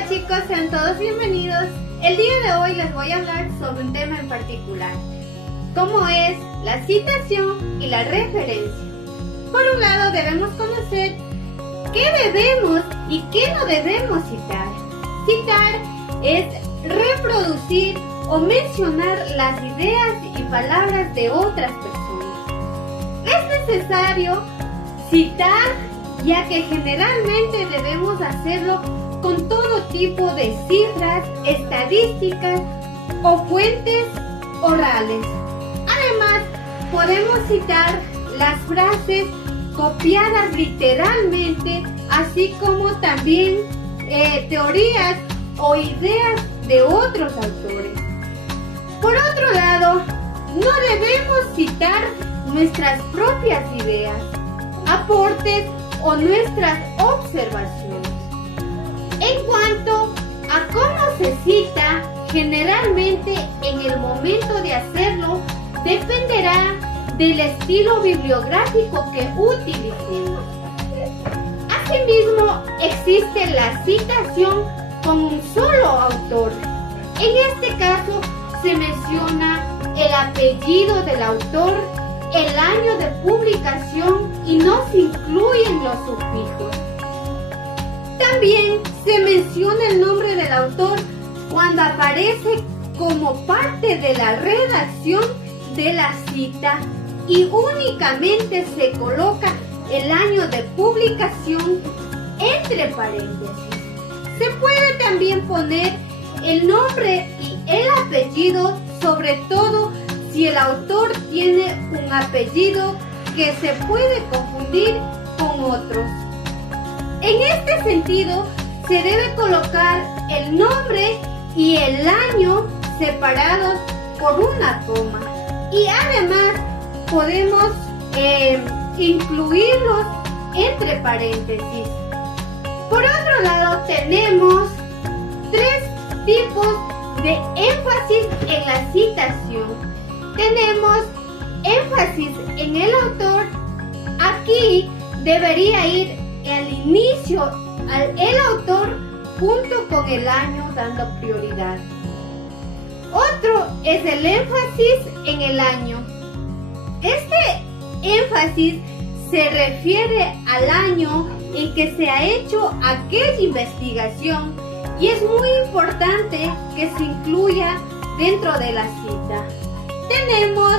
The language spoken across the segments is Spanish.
Hola chicos, sean todos bienvenidos. El día de hoy les voy a hablar sobre un tema en particular, como es la citación y la referencia. Por un lado debemos conocer qué debemos y qué no debemos citar. Citar es reproducir o mencionar las ideas y palabras de otras personas. Es necesario citar, ya que generalmente debemos hacerlo con todo tipo de cifras, estadísticas o fuentes orales. Además, podemos citar las frases copiadas literalmente, así como también teorías o ideas de otros autores. Por otro lado, no debemos citar nuestras propias ideas, aportes o nuestras observaciones. En cuanto a cómo se cita, generalmente en el momento de hacerlo dependerá del estilo bibliográfico que utilicemos. Asimismo, existe la citación con un solo autor. En este caso se menciona el apellido del autor, el año de publicación y no se incluyen los sufijos. También se menciona el nombre del autor cuando aparece como parte de la redacción de la cita y únicamente se coloca el año de publicación entre paréntesis. Se puede también poner el nombre y el apellido, sobre todo si el autor tiene un apellido que se puede confundir con otros. En este sentido, se debe colocar el nombre y el año separados por una coma. Y además podemos incluirlos entre paréntesis. Por otro lado, tenemos tres tipos de énfasis en la citación. Tenemos énfasis en el autor. Aquí debería ir al inicio el autor junto con el año dando prioridad. Otro es el énfasis en el año. Este énfasis se refiere al año en que se ha hecho aquella investigación y es muy importante que se incluya dentro de la cita. Tenemos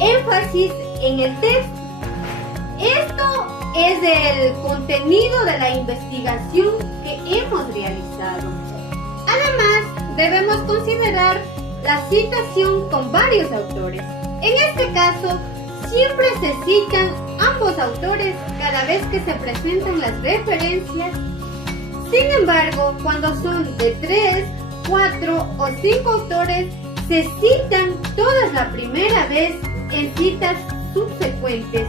énfasis en el texto. Esto es del contenido de la investigación que hemos realizado. Además, debemos considerar la citación con varios autores. En este caso, siempre se citan ambos autores cada vez que se presentan las referencias. Sin embargo, cuando son de 3, 4 o 5 autores, se citan todas la primera vez en citas subsecuentes.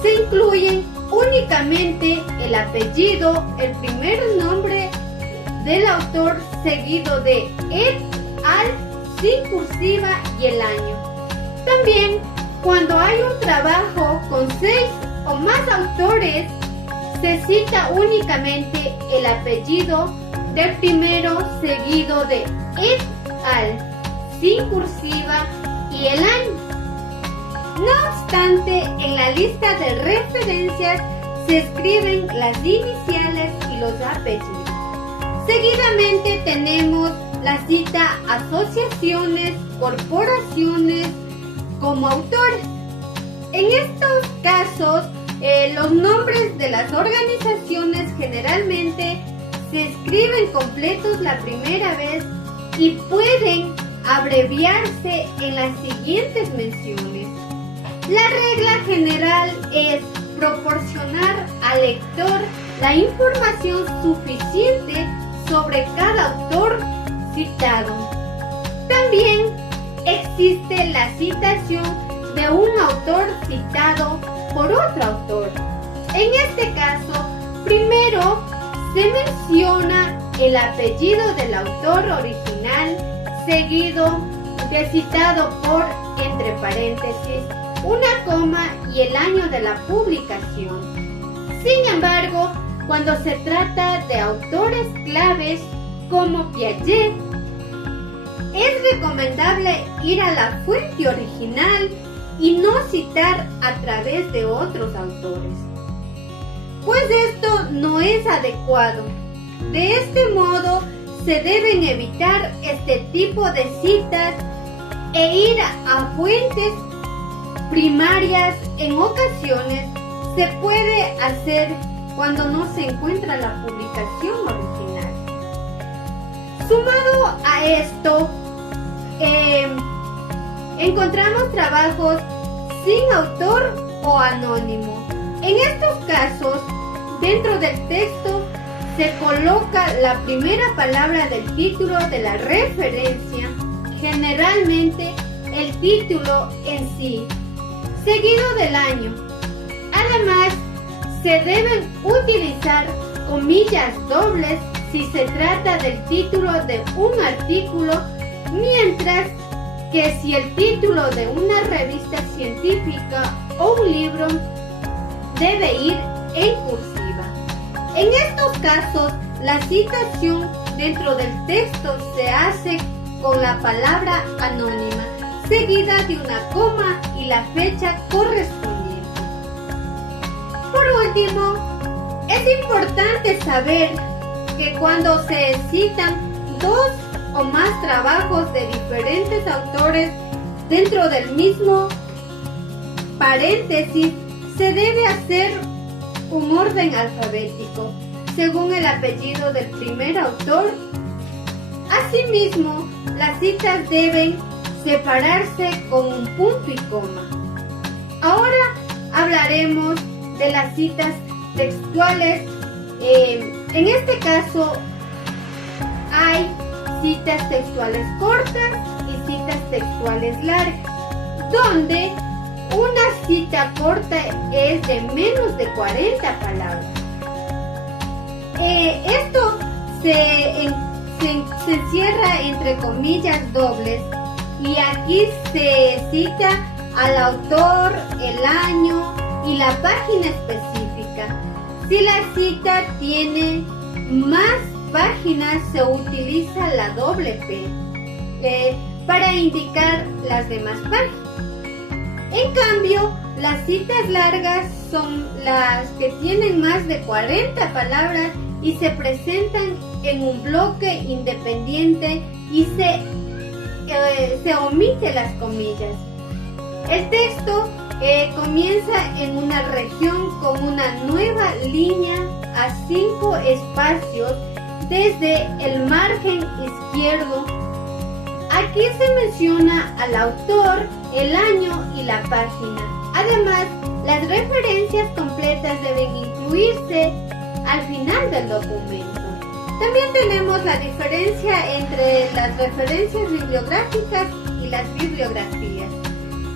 Se incluyen únicamente el apellido, el primer nombre del autor seguido de et al, sin cursiva y el año. También, cuando hay un trabajo con 6 o más autores, se cita únicamente el apellido del primero seguido de et al, sin cursiva y el año. No obstante, en la lista de referencias se escriben las iniciales y los apellidos. Seguidamente tenemos la cita asociaciones, corporaciones como autores. En estos casos, los nombres de las organizaciones generalmente se escriben completos la primera vez y pueden abreviarse en las siguientes menciones. La regla general es proporcionar al lector la información suficiente sobre cada autor citado. También existe la citación de un autor citado por otro autor. En este caso, primero se menciona el apellido del autor original, seguido de citado por, entre paréntesis, una coma y el año de la publicación. Sin embargo, cuando se trata de autores claves, como Piaget. Es recomendable ir a la fuente original y no citar a través de otros autores, pues esto no es adecuado. De este modo, se deben evitar este tipo de citas e ir a fuentes primarias. En ocasiones se puede hacer cuando no se encuentra la publicación original. Sumado a esto, encontramos trabajos sin autor o anónimo. En estos casos, dentro del texto se coloca la primera palabra del título de la referencia, generalmente el título en sí, seguido del año. Además, se deben utilizar comillas dobles si se trata del título de un artículo, mientras que si el título de una revista científica o un libro debe ir en cursiva. En estos casos, la citación dentro del texto se hace con la palabra anónima, seguida de una coma y la fecha correspondiente. Por último, es importante saber que cuando se citan dos o más trabajos de diferentes autores dentro del mismo paréntesis, se debe hacer un orden alfabético según el apellido del primer autor. Asimismo, las citas deben separarse con un punto y coma. Ahora hablaremos de las citas textuales. En este caso hay citas textuales cortas y citas textuales largas, donde una cita corta es de menos de 40 palabras. Esto se encierra entre comillas dobles y aquí se cita al autor, el año y la página específica. Si la cita tiene más páginas, se utiliza la doble P para indicar las demás páginas. En cambio, las citas largas son las que tienen más de 40 palabras y se presentan en un bloque independiente y se omite las comillas. El texto comienza en una región con una nueva línea a 5 espacios desde el margen izquierdo. Aquí se menciona al autor, el año y la página. Además, las referencias completas deben incluirse al final del documento. También tenemos la diferencia entre las referencias bibliográficas y las bibliografías.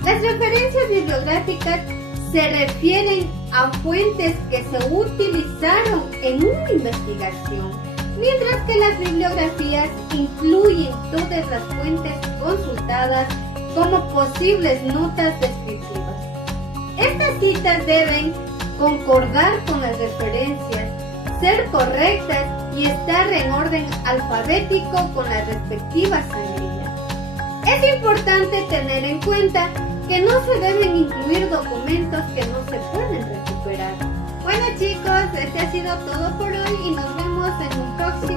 Las referencias bibliográficas se refieren a fuentes que se utilizaron en una investigación, mientras que las bibliografías incluyen todas las fuentes consultadas como posibles notas descriptivas. Estas citas deben concordar con las referencias, ser correctas y estar en orden alfabético con las respectivas sangrías. Es importante tener en cuenta que no se deben incluir documentos que no se pueden recuperar. Bueno chicos, este ha sido todo por hoy y nos vemos en un próximo